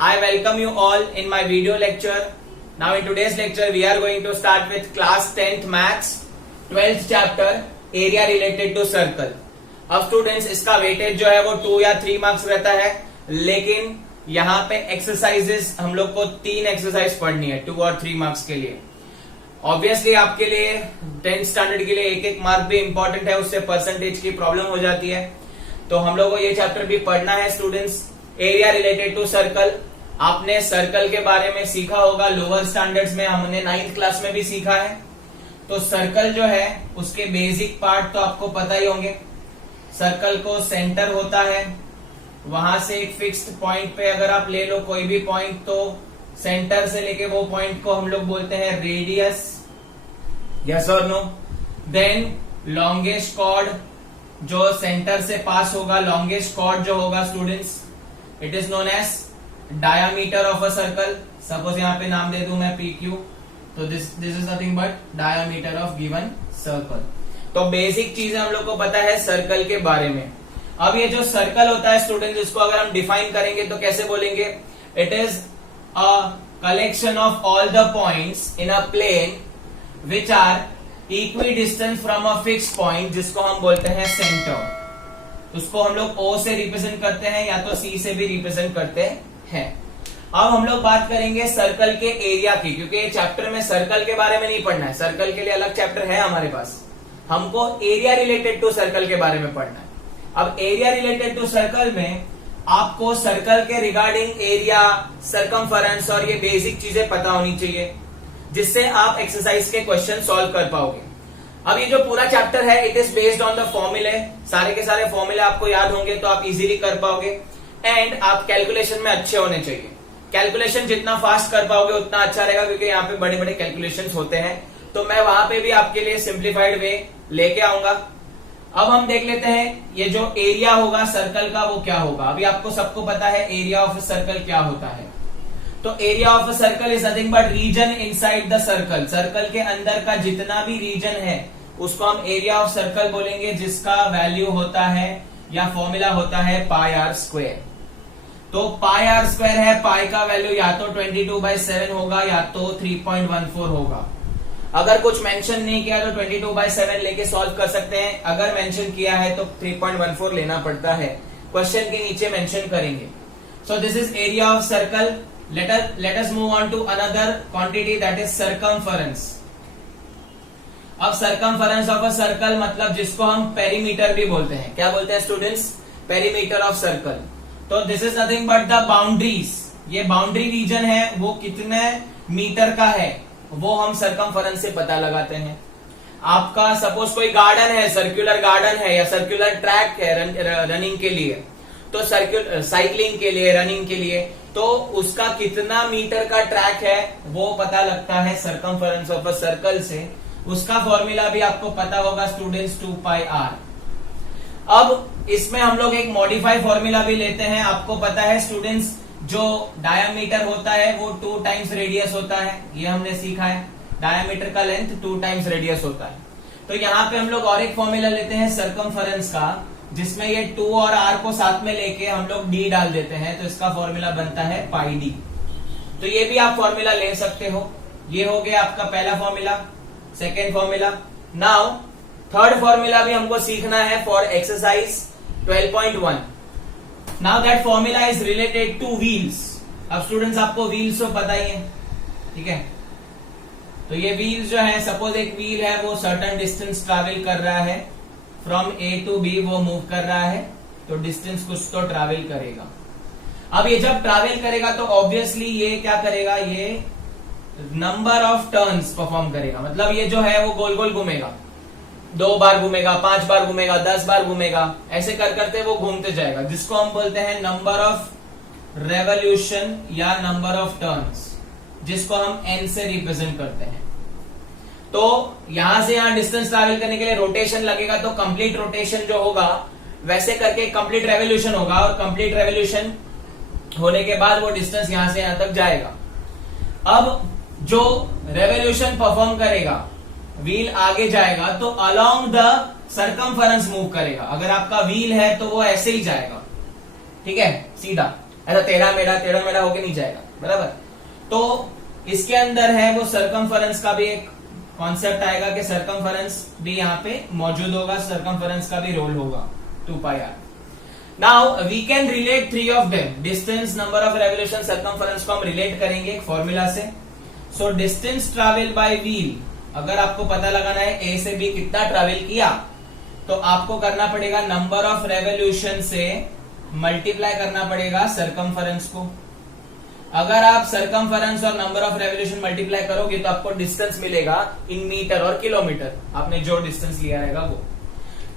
I welcome you all in my video lecture. Now in today's lecture we are going to start with class 10th maths 12th chapter area related to circle. अब students इसका weightage जो है वो 2 या 3 marks रहता है, लेकिन यहाँ पे एक्सरसाइजेस हम लोग को 3 एक्सरसाइज पढ़नी है 2 और 3 मार्क्स के लिए. ऑब्वियसली आपके लिए 10th स्टैंडर्ड के लिए एक एक मार्क भी इंपॉर्टेंट है, उससे परसेंटेज की प्रॉब्लम हो जाती है. तो हम लोग को ये चैप्टर भी पढ़ना है students. Area related to circle. आपने सर्कल के बारे में सीखा होगा लोअर स्टैंडर्ड्स में, हमने 9th क्लास में भी सीखा है. तो सर्कल जो है उसके बेसिक पार्ट तो आपको पता ही होंगे. सर्कल को सेंटर होता है, वहां से एक फिक्स्ड पॉइंट पे अगर आप ले लो कोई भी पॉइंट, तो सेंटर से लेके वो पॉइंट को हम लोग बोलते हैं रेडियस. यस और नो. देन लॉन्गेस्ट कॉर्ड जो सेंटर से पास होगा, लॉन्गेस्ट कॉर्ड जो होगा students, it is known as diameter of a circle. Suppose यहाँ पे नाम दे दूं मैं PQ, तो this is nothing but diameter of given circle. तो बेसिक चीजें हम लोग को पता है सर्कल के बारे में. अब ये जो सर्कल होता है स्टूडेंट्स, इसको अगर हम डिफाइन करेंगे तो कैसे बोलेंगे? It is a collection of all the points in a plane which are equidistant from a fix point, जिसको हम बोलते हैं सेंटर. उसको हम लोग O से रिप्रेजेंट करते हैं या तो C से भी रिप्रेजेंट करते हैं. अब हम लोग बात करेंगे सर्कल के एरिया की, क्योंकि ये चैप्टर में सर्कल के बारे में नहीं पढ़ना है. सर्कल के लिए अलग चैप्टर है हमारे पास. हमको एरिया रिलेटेड टू सर्कल के बारे में पढ़ना है. अब एरिया रिलेटेड टू सर्कल में आपको सर्कल के रिगार्डिंग एरिया, सरकमफरेंस और ये बेसिक चीजें पता होनी चाहिए, जिससे आप एक्सरसाइज के क्वेश्चन सॉल्व कर पाओगे. अब ये जो पूरा चैप्टर है it is based on the फॉर्मूले. सारे के सारे फॉर्मूले आपको याद होंगे तो आप इजीली कर पाओगे. एंड आप कैलकुलेशन में अच्छे होने चाहिए. कैलकुलेशन जितना फास्ट कर पाओगे उतना अच्छा रहेगा, क्योंकि यहाँ पे बड़े बड़े कैलकुलेशंस होते हैं. तो मैं वहां पे भी आपके लिए सिंप्लीफाइड वे लेके आऊंगा. अब हम देख लेते हैं ये जो एरिया होगा सर्कल का वो क्या होगा. अभी आपको सबको पता है एरिया ऑफ सर्कल क्या होता है. तो area of circle is nothing but region inside the circle. Circle के अंदर का जितना भी रीजन है उसको हम एरिया ऑफ सर्कल बोलेंगे, जिसका वैल्यू होता है या फॉर्मूला होता है पाई आर स्क्वायर. तो पाई आर स्क्वायर है, पाई का वैल्यू या तो 22/7 होगा या तो 3.14 होगा. अगर कुछ मेंशन नहीं किया तो 22/7 लेके सॉल्व कर सकते हैं. अगर मेंशन किया है तो 3.14 लेना पड़ता है. क्वेश्चन के नीचे मेंशन करेंगे. So this is area of circle. Let us move on to another quantity, that is circumference. अब सर्कमफरेंस ऑफ अ सर्कल मतलब जिसको हम पेरीमीटर भी बोलते हैं. क्या बोलते हैं स्टूडेंट्स? Perimeter of circle. तो this is nothing but the boundaries. ये बाउंड्री रीजन है, वो कितने मीटर का है वो हम सर्कमफरेंस से पता लगाते हैं. आपका सपोज कोई गार्डन है, सर्कुलर गार्डन है या सर्कुलर ट्रैक है रनिंग के लिए, तो सर्कुलर साइकिलिंग के लिए, रनिंग के लिए, तो उसका कितना मीटर का ट्रैक है वो पता लगता है सर्कमफरेंस ऑफ अ सर्कल से. उसका फॉर्मूला भी आपको पता होगा स्टूडेंट्स, 2πr. अब इसमें हम लोग एक मॉडिफाई फॉर्मूला भी लेते हैं. आपको पता है स्टूडेंट्स जो डायामीटर होता है वो 2 टाइम्स रेडियस होता है. ये हमने सीखा है. डायामीटर का लेंथ 2 टाइम्स रेडियस होता है. तो यहाँ पे हम लोग और एक फॉर्मूला लेते हैं सर्कमफरेंस का, जिसमें ये 2 और r को साथ में लेके हम लोग d डाल देते हैं. तो इसका फॉर्मूला बनता है पाई d. तो ये भी आप फॉर्मूला ले सकते हो. ये हो गया आपका पहला formula. Second formula. Now third formula भी हमको सीखना है for exercise 12.1. Now that formula is related two wheels. अब स्टूडेंट्स आपको व्हील्स तो पता ही है, ठीक है. तो ये व्हील्स जो है, सपोज एक व्हील है वो सर्टेन डिस्टेंस ट्रैवल कर रहा है, फ्रॉम A to B वो मूव कर रहा है, तो डिस्टेंस कुछ तो ट्रैवल करेगा. अब ये जब ट्रैवल करेगा तो ऑब्वियसली ये क्या करेगा, ये नंबर ऑफ टर्न्स परफॉर्म करेगा. मतलब ये जो है वो गोल गोल घूमेगा. 2 बार घूमेगा, 5 बार घूमेगा, 10 बार घूमेगा, ऐसे कर करते वो घूमते जाएगा, जिसको हम बोलते हैं नंबर ऑफ रेवोल्यूशन या नंबर ऑफ टर्न्स, जिसको हम N से रिप्रेजेंट करते हैं. तो यहां से यहां डिस्टेंस ट्रैवल करने के लिए रोटेशन लगेगा. तो कंप्लीट रोटेशन जो होगा वैसे करके कंप्लीट रेवोल्यूशन होगा, और कंप्लीट रेवोल्यूशन होने के बाद वो डिस्टेंस यहां से यहां तक जाएगा. अब जो रेवोल्यूशन परफॉर्म करेगा, व्हील आगे जाएगा तो अलोंग द सर्कमफरेंस मूव करेगा. अगर आपका व्हील है तो वो ऐसे ही जाएगा, ठीक है, सीधा. ऐसा टेढ़ा मेढ़ा होके नहीं जाएगा, बराबर। तो इसके अंदर है वो सर्कमफरेंस का भी एक कॉन्सेप्ट आएगा कि सर्कमफरेंस भी यहाँ पे मौजूद होगा, सर्कमफरेंस का भी रोल होगा 2 pi r. Now we can relate 3 of them, distance, number of revolution, circumference को हम रिलेट करेंगे एक फॉर्मूला से। So distance travel by wheel, अगर आपको पता लगाना है ए से बी कितना ट्रेवल किया, तो आपको करना पड़ेगा नंबर ऑफ रेवोल्यूशन से मल्टीप्लाई करना पड़ेगा सर्कमफरेंस को। अगर आप सर्कमफरेंस और नंबर ऑफ रेवोल्यूशन मल्टीप्लाई करोगे तो आपको डिस्टेंस मिलेगा इन मीटर और किलोमीटर, आपने जो डिस्टेंस लिया रहेगा वो।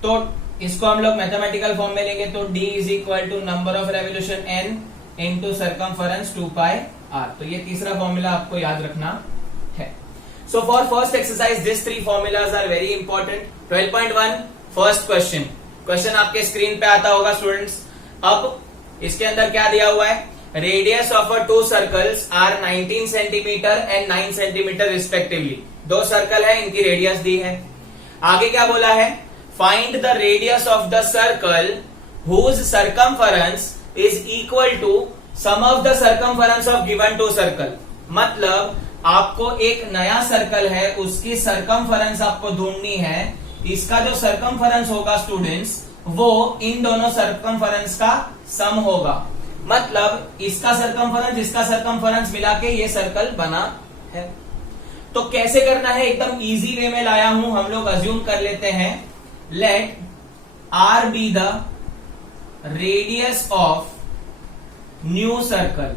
तो इसको हम लोग मैथमेटिकल फॉर्म में लेंगे, तो d is equal to number of revolution n into circumference 2 pi r। तो ये तीसरा फॉर्मूला आपको याद रखना है। So for first exercise this 3 formulas are very important. 12.1 first question आपके स्क्रीन पे आता होगा स्टूडेंट्स। अब इसके अंदर क्या दिया हुआ है, radius of a 2 circles are 19 centimetre and 9 centimetre respectively. 2 circle है, इनकी रेडियस दी है। आगे क्या बोला है, find the radius of the circle whose circumference is equal to sum of the circumference of given 2 circle. मतलब आपको एक नया सर्कल है, उसकी सर्कमफरेंस आपको ढूंढनी है। इसका जो सर्कमफरेंस होगा स्टूडेंट्स, वो इन दोनों सर्कमफरेंस का सम होगा। मतलब इसका सर्कमफरेंस इसका सर्कमफरेंस मिला के ये सर्कल बना है। तो कैसे करना है, एकदम इजी वे में लाया हूं। हम लोग अज्यूम कर लेते हैं, let R be the radius of new circle.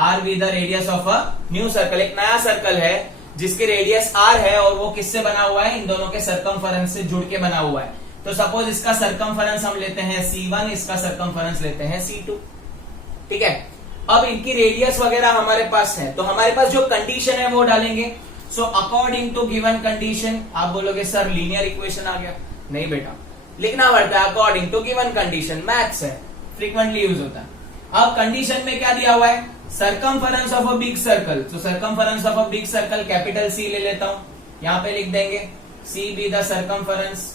R be the radius of a new circle, एक नया सर्कल है जिसकी रेडियस आर है और वो किससे बना हुआ है, इन दोनों के सर्कमफरेंस से जुड़ के बना हुआ है। तो सपोज इसका सर्कमफरेंस हम लेते हैं C1, इसका सर्कमफरेंस लेते हैं C2, ठीक है। अब इनकी रेडियस वगैरह हमारे पास है, तो हमारे पास जो कंडीशन है वो डालेंगे। So according to given condition, आप बोलोगे सर लीनियर इक्वेशन आ गया, नहीं बेटा, लिखना पड़ता है according to given condition, maths है, फ्रीक्वेंटली यूज होता है। अब कंडीशन में क्या दिया हुआ है, circumference of a big circle. तो circumference of a big circle capital C ले लेता हूं, यहां पे लिख देंगे C be the circumference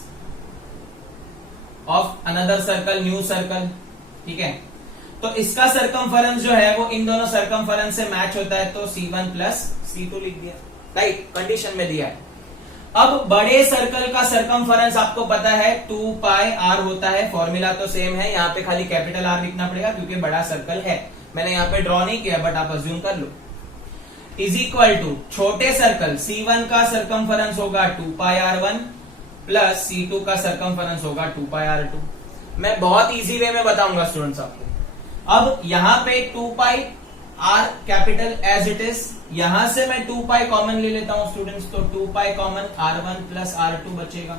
of another circle, new circle, ठीक है। तो इसका सर्कमफरेंस जो है वो इन दोनों सर्कमफरेंस से मैच होता है, तो C1 प्लस C2 लिख दिया, राइट, कंडीशन में दिया है। अब बड़े सर्कल का सर्कमफरेंस आपको पता है 2 पाई r होता है, फॉर्मूला तो सेम है, यहाँ पे खाली कैपिटल R लिखना पड़ेगा क्योंकि बड़ा सर्कल है। मैंने यहाँ पे ड्रॉ नहीं किया, बट आप अज्यूम कर लो। इज इक्वल टू छोटे सर्कल C1 का सर्कमफरेंस होगा 2 पाई r1 प्लस C2 का सर्कमफरेंस होगा 2 पाई r2। मैं बहुत इजी वे में बताऊंगा स्टूडेंट्स आपको। अब यहाँ पे 2 pi r capital as it is, यहां से मैं 2 पाई कॉमन ले लेता हूं स्टूडेंट्स, तो 2 pi common r1 plus r2 बचेगा।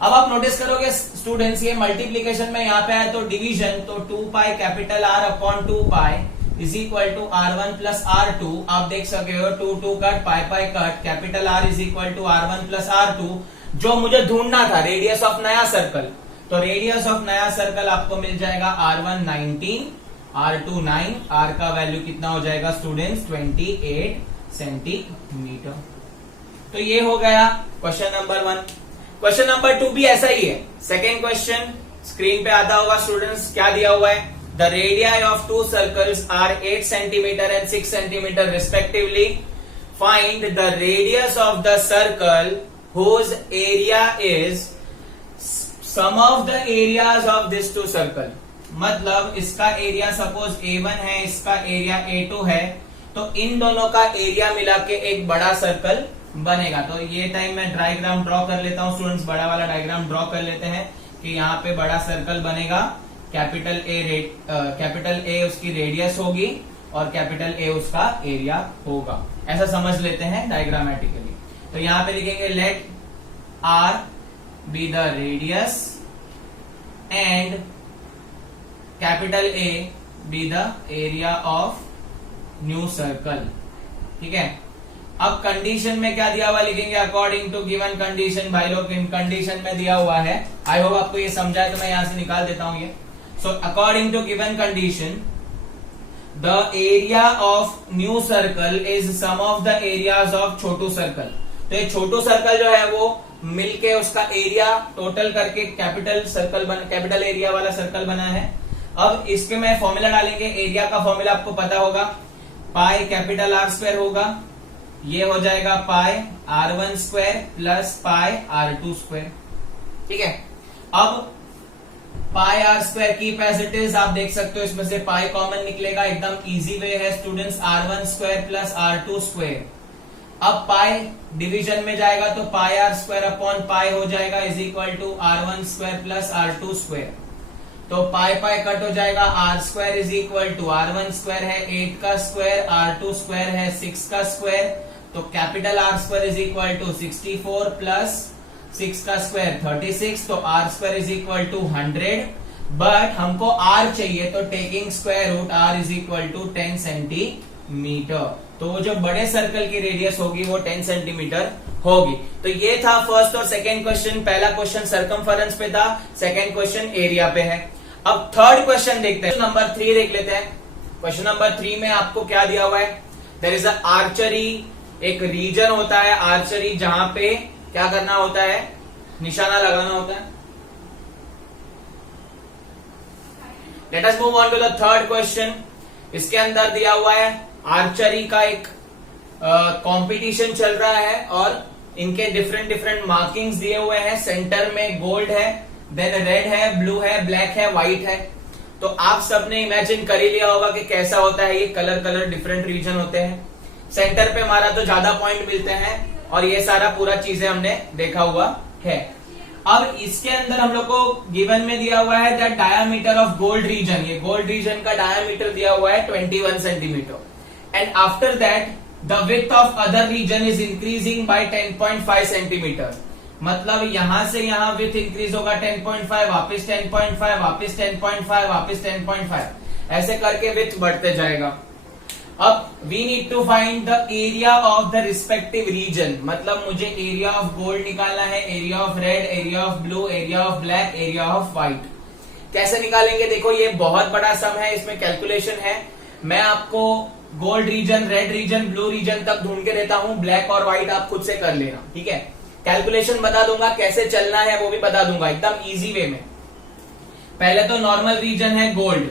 अब आप नोटिस करोगे स्टूडेंट्स, ये मल्टीप्लीकेशन में यहाँ पे आया तो डिवीजन, तो 2 pi capital R upon 2 pi is equal to R1 plus R2। आप देख सके हो 2 cut, pi cut, capital R is equal to R1 plus R2। जो मुझे ढूंढना था रेडियस ऑफ नया सर्कल, तो रेडियस ऑफ नया सर्कल आपको मिल जाएगा R1 19, R2 9, R का वैल्यू कितना हो जाएगा स्टूडेंट्स 28 सेंटीमीटर। तो ये हो गया क्वेश्चन नंबर 1। क्वेश्चन नंबर 2 भी ऐसा ही है। सेकेंड क्वेश्चन स्क्रीन पे आता होगा स्टूडेंट्स, क्या दिया हुआ है, the radii of 2 circles are 8 centimetre and 6 centimetre respectively. Find the radius of the circle whose area is sum of the areas of this 2 circle. मतलब इसका एरिया सपोज A1 है, इसका एरिया A2 है, तो इन दोनों का एरिया मिला के एक बड़ा सर्कल बनेगा। तो ये टाइम मैं डायग्राम ड्रॉ कर लेता हूं स्टूडेंट्स, बड़ा वाला डायग्राम ड्रॉ कर लेते हैं कि यहाँ पे बड़ा सर्कल बनेगा, कैपिटल A उसकी रेडियस होगी और कैपिटल A उसका एरिया होगा। ऐसा समझ लेते हैं डायग्रामेटिकली। तो यहाँ पे लिखेंगे let R be the radius and capital A be the area of new circle, ठीक है। अब कंडीशन में क्या दिया हुआ लिखेंगे अकॉर्डिंग टू गिवन कंडीशन। भाई लोग इन कंडीशन में दिया हुआ है, आई होप आपको ये समझा है, तो मैं यहां से निकाल देता हूं ये। So according to given condition the area of new circle is sum of the areas of छोटू सर्कल। तो ये छोटू सर्कल जो है वो मिलके उसका एरिया टोटल करके कैपिटल एरिया वाला सर्कल बना है। अब इसके में फॉर्मूला डालेंगे, एरिया का फॉर्मूला आपको पता होगा, पाई कैपिटल आर स्क्वायर होगा, ये हो जाएगा पाई r1 square plus pi r2 square. ठीक है, अब पाई आर स्क्वायर की पैसेटेज आप देख सकते हो, इसमें से पाई कॉमन निकलेगा, एकदम इजी वे है students, r1 square plus r2 square. अब पाई डिवीजन में जाएगा तो pi are square upon pi हो जाएगा is equal to r1 square plus r2 square. तो पाई पाई कट हो जाएगा, r square is equal to r1 square है 8 का स्क्वायर, r2 स्क्वायर है 6 का स्क्वायर, तो capital R square is equal to 64 plus 6 का स्क्वायर 36, तो R square is equal to 100, but हमको R चाहिए तो taking square root R is equal to 10 centimetre. तो वो जो बड़े सर्कल की रेडियस होगी वो 10 सेंटीमीटर होगी। तो ये था फर्स्ट और सेकंड क्वेश्चन। पहला क्वेश्चन सरकमफेरेंस पे था, सेकंड क्वेश्चन एरिया पे है। अब थर्ड क्वेश्चन देखते हैं, नंबर 3 देख लेते हैं। क्वेश्चन नंबर 3 में आपको क्या दिया हुआ है, देयर इज अ आर्चरी, एक रीजन होता है आर्चरी जहां पे क्या करना होता है, निशाना लगाना होता है। Let us move on to the third question. इसके अंदर दिया हुआ है आर्चरी का एक कंपटीशन चल रहा है और इनके डिफरेंट डिफरेंट मार्किंग्स दिए हुए हैं। सेंटर में गोल्ड है, देन रेड है, ब्लू है, ब्लैक है, व्हाइट है। तो आप सबने इमेजिन कर ही लिया होगा कि कैसा होता है, ये कलर कलर डिफरेंट रीजन होते हैं। सेंटर पे मारा तो ज्यादा पॉइंट मिलते हैं और ये सारा पूरा चीजें हमने देखा हुआ है। अब इसके अंदर हम लोग को गिवन में दिया हुआ है the diameter of gold region, ये गोल्ड रीजन का डायामीटर दिया हुआ है 21 centimetre, and after that the width of other region is increasing by 10.5 centimetre. मतलब यहां से यहां विड्थ इंक्रीज होगा 10.5, वापस 10.5, वापस 10.5, वापस 10.5, ऐसे करके विड्थ बढ़ते जाएगा। अब we need to find the area of the respective region, मतलब मुझे एरिया ऑफ गोल्ड निकालना है, area of red, area of blue, area of black, area of white. कैसे निकालेंगे, देखो ये बहुत बड़ा सम है, इसमें कैलकुलेशन है। मैं आपको gold region, red region, blue region तक ढूंढ के देता हूं, ब्लैक और व्हाइट आप खुद से कर लेना। ठीक है, कैलकुलेशन बता दूंगा, कैसे चलना है वो भी बता दूंगा एकदम इजी वे में। पहले तो नॉर्मल रीजन है गोल्ड,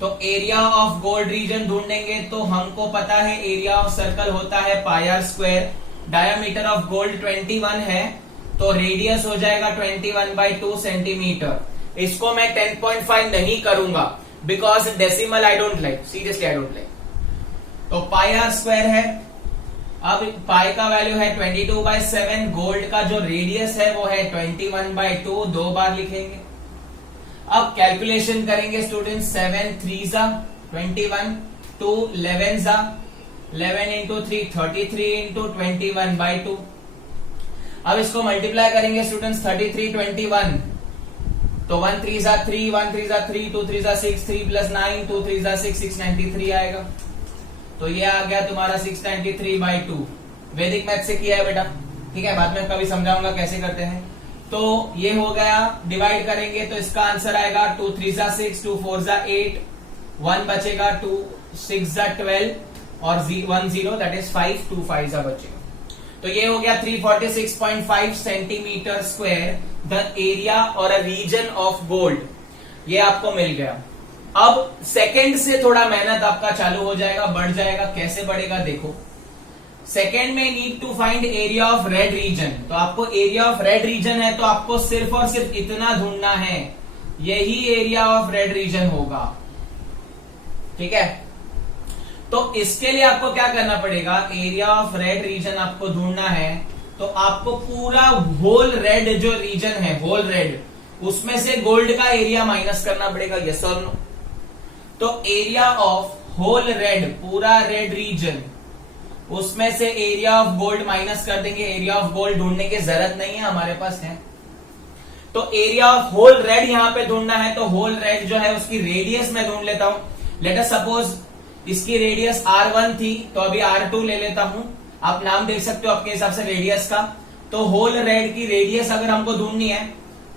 तो एरिया ऑफ गोल्ड रीजन ढूंढेंगे तो हमको पता है एरिया ऑफ सर्कल होता है pi are square, diameter of gold 21 है तो रेडियस हो जाएगा 21/2 सेंटीमीटर। इसको मैं 10.5 नहीं करूंगा because decimal I don't like, seriously I don't like. तो पाई आर स्क्वायर है, अब पाई का वैल्यू है 22/7, गोल्ड का जो रेडियस है वो है 21/2, 2 बार लिखेंगे। अब कैलकुलेशन करेंगे स्टूडेंट, 7 3 जा 21, 2 11 जा 11 इंटू 3 33 इंटू 21/2। अब इसको मल्टीप्लाई करेंगे स्टूडेंट्स, 33 21, तो 1 3 जा 3, 1 3 जा 3, 2 3 जा 6, 3 प्लस 9, 2 3 जा 6, 693 आएगा। तो ये आ गया तुम्हारा 693/2। वैदिक मैथ से किया है बेटा, ठीक है, बाद में कभी समझाऊंगा कैसे करते हैं। तो ये हो गया, डिवाइड करेंगे तो इसका आंसर आएगा 2 3 जा 6, 2 4 जा 8, 1 बचेगा, 2 6 जा 12 और 1 0 दैट इज 5, 2 5 जा बचेगा। तो ये हो गया 346.5 सेंटीमीटर स्क्वायर द एरिया और अ रीजन ऑफ गोल्ड, ये आपको मिल गया। अब सेकंड से थोड़ा मेहनत आपका चालू हो जाएगा, बढ़ जाएगा। कैसे बढ़ेगा देखो, सेकेंड में need to find area of red region. तो आपको एरिया ऑफ रेड रीजन है तो आपको सिर्फ और सिर्फ इतना ढूंढना है, यही एरिया ऑफ रेड रीजन होगा। ठीक है, तो इसके लिए आपको क्या करना पड़ेगा, एरिया ऑफ रेड रीजन आपको ढूंढना है तो आपको पूरा होल रेड जो रीजन है, होल रेड, उसमें से गोल्ड का एरिया माइनस करना पड़ेगा, यस और नो। तो एरिया ऑफ होल रेड, पूरा रेड रीजन, उसमें से एरिया ऑफ गोल्ड माइनस कर देंगे। एरिया ऑफ गोल्ड ढूंढने की जरूरत नहीं है, हमारे पास है। तो एरिया ऑफ होल रेड यहां पे ढूंढना है, तो होल रेड जो है उसकी रेडियस मैं ढूंढ लेता हूं। लेट अस सपोज इसकी रेडियस R1 थी तो अभी R2 ले लेता हूं, आप नाम देख सकते हो आपके हिसाब से रेडियस का। तो होल रेड की रेडियस अगर हमको ढूंढनी है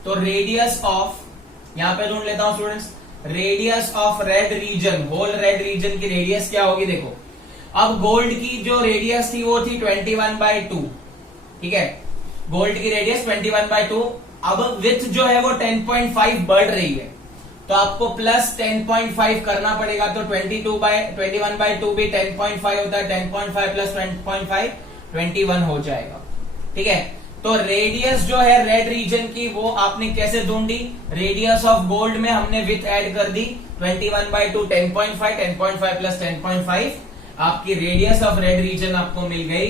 तो रेडियस ऑफ, यहां पे ढूंढ लेता हूं students, radius of red region, whole red region की रेडियस क्या होगी देखो। अब गोल्ड की जो रेडियस थी वो थी 21/2, ठीक है, गोल्ड की रेडियस 21/2। अब विड्थ जो है वो 10.5 बढ़ रही है, तो आपको प्लस 10.5 करना पड़ेगा। तो 21/2 भी 10.5 होता है, 10.5 प्लस 10.5 21 हो जाएगा। ठीक है, तो रेडियस जो है रेड रीजन की वो आपने कैसे ढूंढी, रेडियस ऑफ गोल्ड में हमने विथ ऐड कर दी 21/2 10.5, 10.5 प्लस 10.5 आपकी रेडियस ऑफ रेड रीजन आपको मिल गई,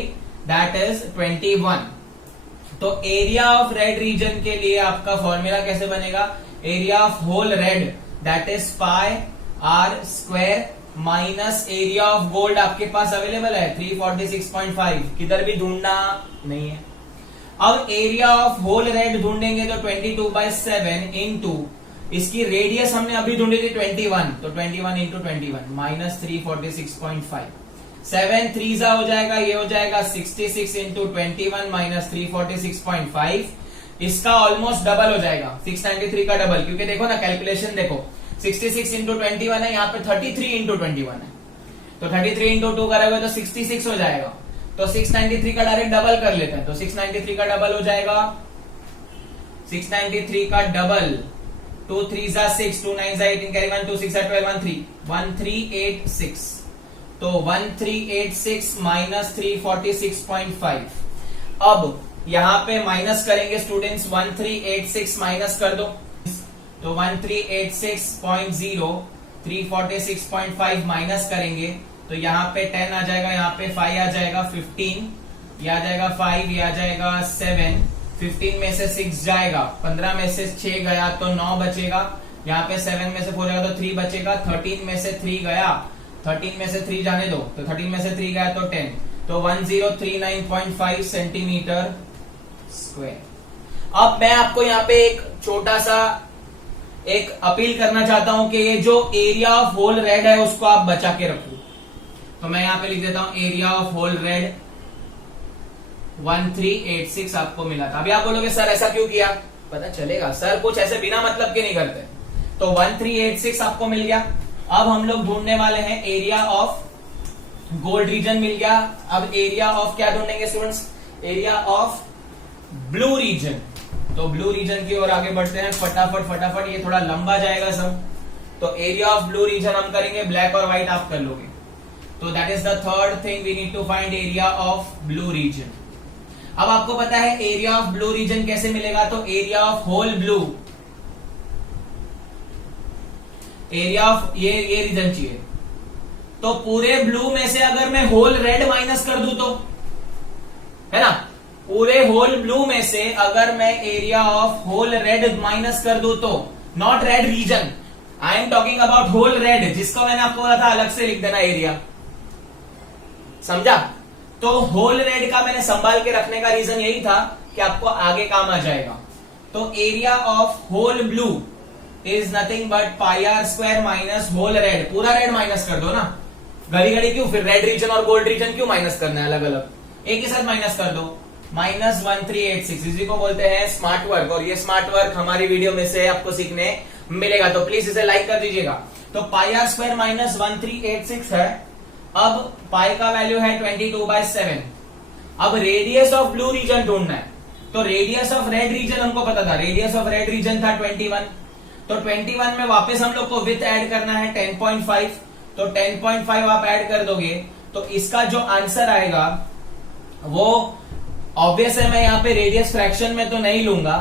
दैट इज 21। तो एरिया ऑफ रेड रीजन के लिए आपका फॉर्मूला कैसे बनेगा, area of whole red that is pi are square minus area of gold आपके पास अवेलेबल है 346.5, किधर भी ढूंढना नहीं है। अब एरिया ऑफ होल रेड ढूंढेंगे तो 22/7 इंटू इसकी रेडियस हमने अभी ढूंढी थी 21, तो 21 इंटू 21 माइनस 346.5, 7 3 हो जाएगा, ये हो जाएगा 66 इंटू 21 माइनस 346.5, इसका ऑलमोस्ट डबल हो जाएगा 693 का डबल, क्योंकि देखो ना कैलकुलेशन देखो 66 इंटू 21 है, यहाँ पे 33 इंटू 21 है, तो 33 इंटू 2 करोगे तो 66 हो जाएगा, तो 693 का डायरेक्ट डबल कर लेते हैं, तो 693 का डबल हो जाएगा, 693 का डबल 2 3 6, 2 9 18 कैरी 1 2 6 12 1386, तो 1386 माइनस 346.5। अब यहां पे माइनस करेंगे स्टूडेंट्स, 1386 माइनस कर दो, तो 1386.0 346.5 माइनस करेंगे तो यहाँ पे 10 आ जाएगा, यहाँ पे 5 आ जाएगा, 15 ये आ जाएगा, 5 ये आ जाएगा, 7 15 में से 6 जाएगा, 15 में से 6 गया तो 9 बचेगा, यहाँ पे 7 में से 4 जाएगा तो 3 बचेगा, 13 में से 3 गया, 13 में से 3 जाने दो, तो 13 में से 3 गया तो 10, तो 1039.5 सेंटीमीटर स्क्वायर। अब मैं आपको यहाँ पे एक छोटा सा एक अपील करना चाहता हूं कि ये जो एरिया ऑफ होल रेड है उसको आप बचा के रखो, तो मैं यहाँ पे लिख देता हूं एरिया ऑफ होल रेड 1386 आपको मिला था। अभी आप बोलोगे सर ऐसा क्यों किया, पता चलेगा सर कुछ ऐसे बिना मतलब के नहीं करते, तो 1386 आपको मिल गया। अब हम लोग ढूंढने वाले हैं एरिया ऑफ गोल्ड रीजन, मिल गया। अब एरिया ऑफ क्या ढूंढेंगे students, area of blue region, तो ब्लू रीजन की ओर आगे बढ़ते हैं फटाफट, ये थोड़ा लंबा जाएगा सब, तो एरिया ऑफ ब्लू रीजन हम करेंगे, ब्लैक और व्हाइट आप कर लोगे, तो that is the third thing we need to find area of blue region. अब आपको पता है एरिया ऑफ ब्लू रीजन कैसे मिलेगा, तो area of whole blue, area of ये रीजन चाहिए, तो पूरे ब्लू में से अगर मैं होल रेड माइनस कर दूं तो, है ना, पूरे होल ब्लू में से अगर मैं area of whole red minus कर दूं तो, not red region, I am talking about whole red, जिसको मैंने आपको बोला था अलग से लिख देना एरिया, समझा। तो होल रेड का मैंने संभाल के रखने का रीजन यही था कि आपको आगे काम आ जाएगा। तो area of whole blue is nothing but pi are square minus whole red, पूरा रेड माइनस कर दो ना, घड़ी घड़ी क्यों, फिर रेड रीजन और गोल्ड रीजन क्यों माइनस करना है अलग अलग, एक ही साथ माइनस कर दो, माइनस 1386, इसी को बोलते हैं स्मार्ट वर्क, और ये स्मार्ट वर्क हमारी वीडियो में से आपको सीखने मिलेगा, तो प्लीज इसे लाइक कर दीजिएगा। तो पाई आर स्क्वायर माइनस 1386 है, अब पाई का वैल्यू है 22/7। अब रेडियस ऑफ ब्लू रीजन ढूंढना है, तो रेडियस ऑफ रेड रीजन हमको पता था, रेडियस ऑफ रेड रीजन था 21, तो 21 में वापस हम लोग को विथ ऐड करना है 10.5, तो 10.5 आप ऐड कर दोगे तो इसका जो आंसर आएगा वो ऑब्वियस है, मैं यहाँ पे रेडियस फ्रैक्शन में तो नहीं लूंगा,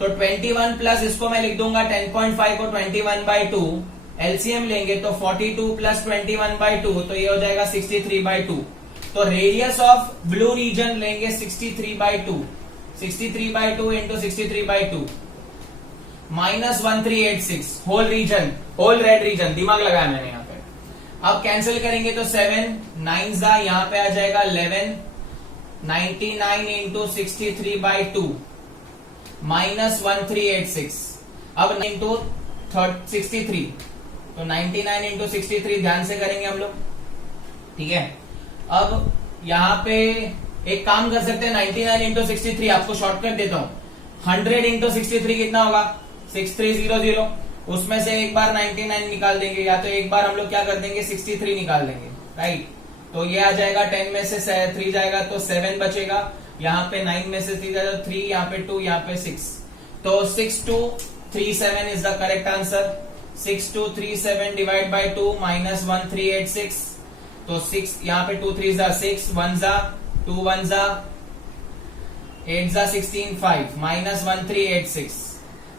तो 21 प्लस इसको मैं लिख दूंगा 10.5 को 21/2, एलसीएम लेंगे तो 42 प्लस 21/2, तो ये हो जाएगा 63/2, तो रेडियस ऑफ ब्लू रीजन लेंगे 63/2, 63/2 into 63/2 minus 1386, whole region, whole red region, दिमाग लगाया मैंने यहाँ पे। अब कैंसिल करेंगे तो 7 9 यहाँ पे आ जाएगा 11, 99 इंटू 63/2 माइनस 1386, अब इंटू 63, तो 99 इंटू 63 ध्यान से करेंगे हम लोग, ठीक है। अब यहाँ पे एक काम कर सकते हैं, 99 इंटू 63 आपको शॉर्टकट देता हूं, 100 इंटू 63 कितना होगा 6300, उसमें से एक बार 99 निकाल देंगे, या तो एक बार हम लोग क्या कर देंगे 63 निकाल देंगे, राइट। तो ये आ जाएगा 10 में से 3 जाएगा तो 7 बचेगा, यहाँ पे 9 में से 3 जाएगा तो 3, यहाँ पे 2, यहाँ पे 6, तो 6237 is the correct answer. 6237 divide by 2 minus 1386। तो 6 यहाँ पे 2 3 जा 6, 1 जा 2, 1 जा 8 जा 16, 5 माइनस 1386।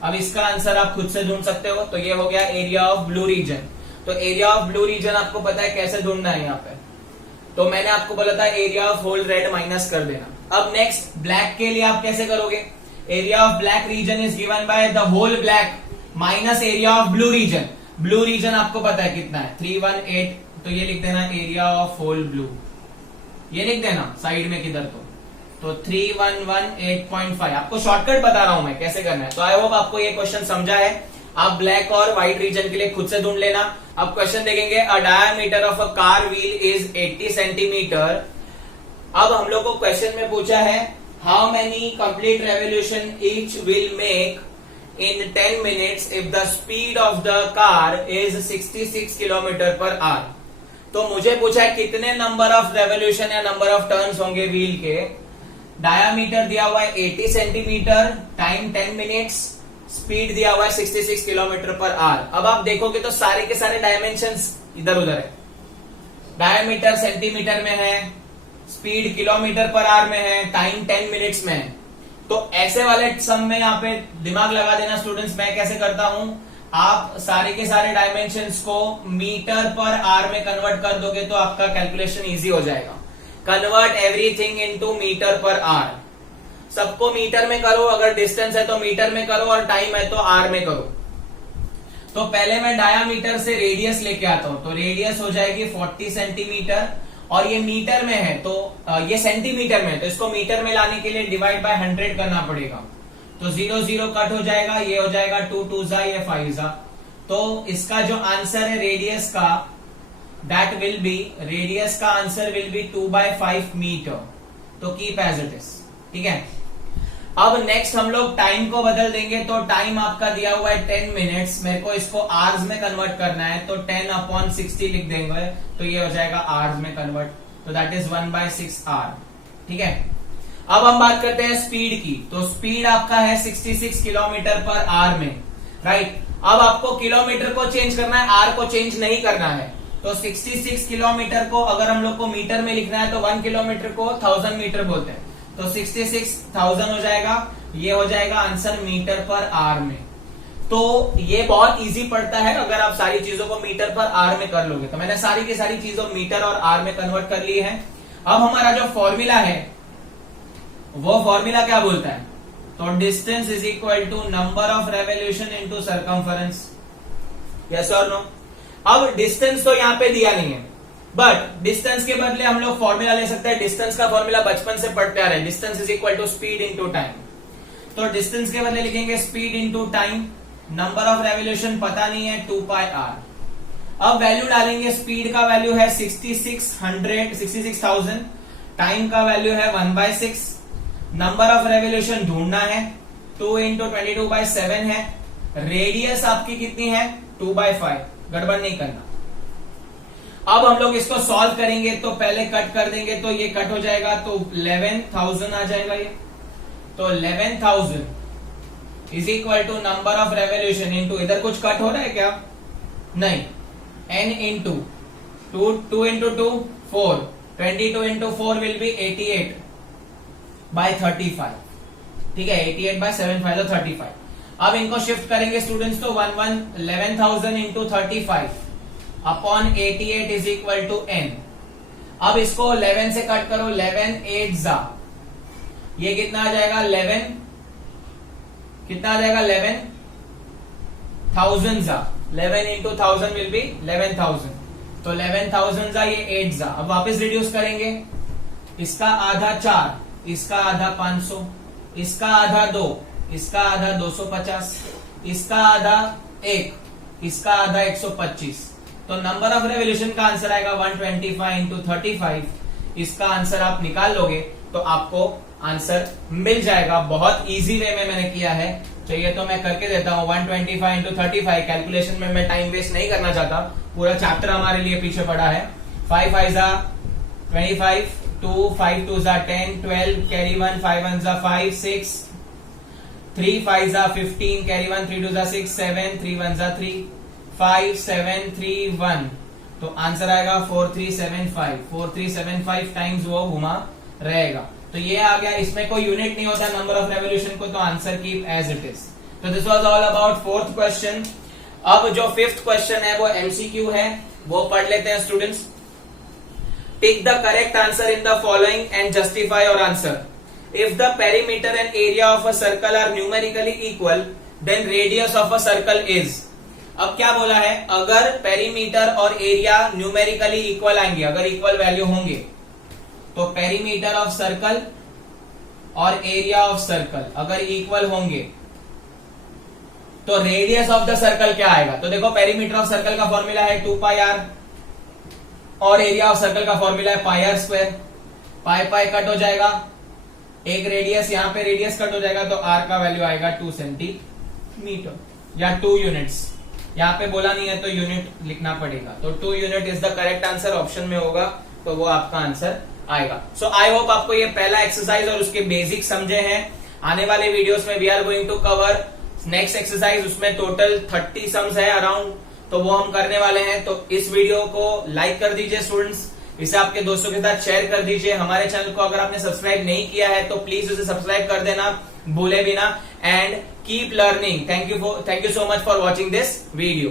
अब इसका आंसर आप खुद से ढूंढ सकते हो। तो ये हो गया एरिया ऑफ ब्लू रीजन। तो एरिया ऑफ ब्लू रीजन आपको पता है कैसे ढूंढना है यहाँ पे। तो मैंने आपको बोला था area of whole red minus कर देना। अब नेक्स्ट ब्लैक के लिए आप कैसे करोगे? Area of black region is given by the whole black minus area of blue region. Blue region आपको पता है कितना है, 318। तो ये लिख देना एरिया ऑफ होल ब्लू, ये लिख देना साइड में किधर तो 3118.5। आपको शॉर्टकट बता रहा हूं मैं कैसे करना है। तो आई होप आपको ये क्वेश्चन समझा है। आप ब्लैक और व्हाइट रीजन के लिए खुद से ढूंढ लेना। अब क्वेश्चन देखेंगे, a diameter of a car wheel is 80 centimetre. अब हम लोग को क्वेश्चन में पूछा है how many complete revolution each will make in 10 minutes if the speed of the car is 66 kilometre per hour. तो मुझे पूछा है कितने नंबर ऑफ रेवोल्यूशन या नंबर ऑफ टर्न्स होंगे व्हील के। डायामीटर दिया हुआ है 80 सेंटीमीटर, टाइम 10 मिनट्स, स्पीड दिया हुआ है 66 किलोमीटर पर आवर। अब आप देखोगे तो सारे के सारे डायमेंशंस इधर उधर है। डायामीटर सेंटीमीटर में है, स्पीड किलोमीटर पर आवर में है, टाइम 10 मिनट्स में है। तो ऐसे वाले सम में यहाँ पे दिमाग लगा देना स्टूडेंट्स। मैं कैसे करता हूं, आप सारे के सारे डायमेंशंस को मीटर पर आवर में कन्वर्ट कर दोगे तो आपका कैलकुलेशन इजी हो जाएगा। Convert everything into metre per hour. सबको मीटर में करो, अगर डिस्टेंस है तो मीटर में करो और टाइम है तो आवर में करो। तो पहले मैं डायामीटर से रेडियस लेके आता हूं। तो रेडियस हो जाएगी 40 सेंटीमीटर और ये मीटर में है तो ये सेंटीमीटर में है, तो इसको मीटर में लाने के लिए डिवाइड बाय 100 करना पड़ेगा। तो 0 0 कट हो जाएगा, ये हो जाएगा 2 2 जा, ये 5 जा। तो इसका जो आंसर है रेडियस का, दैट विल बी, रेडियस का आंसर विल बी 2/5 मीटर। तो कीप एज इट इज, ठीक है। अब नेक्स्ट हम लोग टाइम को बदल देंगे। तो टाइम आपका दिया हुआ है 10 मिनट्स, मेरे को इसको आवर्स में कन्वर्ट करना है तो 10/60 लिख देंगे तो ये हो जाएगा आवर्स में कन्वर्ट। तो दैट इज 1/6 आवर, ठीक है। अब हम बात करते हैं स्पीड की। तो स्पीड आपका है 66 किलोमीटर पर आवर में, राइट। अब आपको किलोमीटर को चेंज करना है, आवर को चेंज नहीं करना है। तो 66 किलोमीटर को अगर हम लोग को मीटर में लिखना है तो 1 किलोमीटर को 1000 मीटर बोलते हैं। तो 66,000 हो जाएगा, ये हो जाएगा आंसर मीटर पर आवर में। तो ये बहुत इजी पड़ता है अगर आप सारी चीजों को मीटर पर आवर में कर लोगे। तो मैंने सारी की सारी चीजों मीटर और आवर में कन्वर्ट कर ली है। अब हमारा जो फॉर्मूला है वो फॉर्मूला क्या बोलता है? तो distance is equal to number of revolution into circumference. Yes और नो? अब डिस्टेंस तो यहाँ पे दिया नहीं है, बट डिस्टेंस के बदले हम लोग फॉर्मूला ले सकते हैं। डिस्टेंस का फॉर्मूला बचपन से पढ़ते आ रहे हैं, distance is equal to speed into time. तो डिस्टेंस के बदले लिखेंगे speed into time. Number of revolution पता नहीं है, 2πr। अब वैल्यू डालेंगे, स्पीड का वैल्यू है 66,000, टाइम का वैल्यू है 1/6। नंबर ऑफ रेवोल्यूशन ढूंढना है, 2 × 22/7 है। रेडियस आपकी कितनी है? 2/5, गड़बड़ नहीं करना। अब हम लोग इसको सॉल्व करेंगे तो पहले कट कर देंगे तो ये कट हो जाएगा, तो 11,000 आ जाएगा ये। तो 11,000 is equal to number of revolution into, इधर कुछ कट हो रहा है क्या? नहीं, n इंटू 2 × 2 4, 22 × 4 विल बी 88/35, ठीक है। 88/75 तो 35। अब इनको शिफ्ट करेंगे स्टूडेंट्स तो 11,000 into 35 upon 88 is equal to n। अब इसको 11 से कट करो, 11 8 जा, ये कितना आ जाएगा? 11 कितना आ जाएगा? 11,000 जा, 11 इंटू 1000 विल बी 11,000। तो 11,000 जा, ये 8 जा। अब वापस रिड्यूस करेंगे, इसका आधा 4, इसका आधा 500, इसका आधा 2, इसका आधा 250, इसका आधा 1, इसका आधा 125। तो नंबर ऑफ रेवोल्यूशन का आंसर आएगा 125 इंटू 35। इसका आंसर आप निकाल लोगे तो आपको आंसर मिल जाएगा। बहुत इजी वे में मैंने किया है, तो ये तो मैं करके देता हूं। 125 इंटू 35 कैलकुलेशन में मैं टाइम वेस्ट नहीं करना चाहता, पूरा चैप्टर हमारे लिए पीछे पड़ा है। 5 5 जा 25, 2 5 2 जा 10, 12 कैरी 1, 5 1 जा 5 6, 3 5 जा 15 कैरी 1, 3 2 जा 6 7, 3 1 जा 3, 4731, तो आंसर आएगा 4375। 4375 टाइम्स वो घुमा रहेगा। तो ये आ गया, इसमें कोई यूनिट नहीं होता नंबर ऑफ रेवोल्यूशन को, तो answer keep as it is. तो this was all about fourth question. अब जो फिफ्थ क्वेश्चन है वो एमसीक्यू है, वो पढ़ लेते हैं students. Pick the correct answer in the following and justify your answer. If the perimeter and area of a circle are numerically equal then radius of a circle is. अब क्या बोला है, अगर पेरीमीटर और एरिया न्यूमेरिकली इक्वल आएंगे, अगर equal value होंगे, तो पेरीमीटर ऑफ सर्कल और एरिया ऑफ सर्कल अगर इक्वल होंगे तो रेडियस ऑफ द सर्कल क्या आएगा। तो देखो पेरीमीटर ऑफ सर्कल का फॉर्मूला है 2πr और एरिया ऑफ सर्कल का फॉर्मूला है πr²। पाई पाई कट हो जाएगा, एक रेडियस, यहां पे रेडियस कट हो जाएगा, तो r का वैल्यू आएगा 2 सेंटीमीटर या 2 यूनिट्स। यहाँ पे बोला नहीं है तो यूनिट लिखना पड़ेगा। तो 2 unit is the correct answer, option में होगा तो वो आपका आंसर आएगा। सो आई होप आपको ये पहला एक्सरसाइज और उसके बेसिक समझे हैं। आने वाले वीडियोस में we are going to cover next exercise, उसमें टोटल 30 सम्स है अराउंड, तो वो हम करने वाले हैं। तो इस वीडियो को लाइक कर दीजिए स्टूडेंट्स, इसे आपके दोस्तों के साथ शेयर कर दीजिए। हमारे चैनल को अगर आपने सब्सक्राइब नहीं किया है तो प्लीज उसे सब्सक्राइब कर देना, भूले बिना। And keep learning. Thank you so much for watching this video.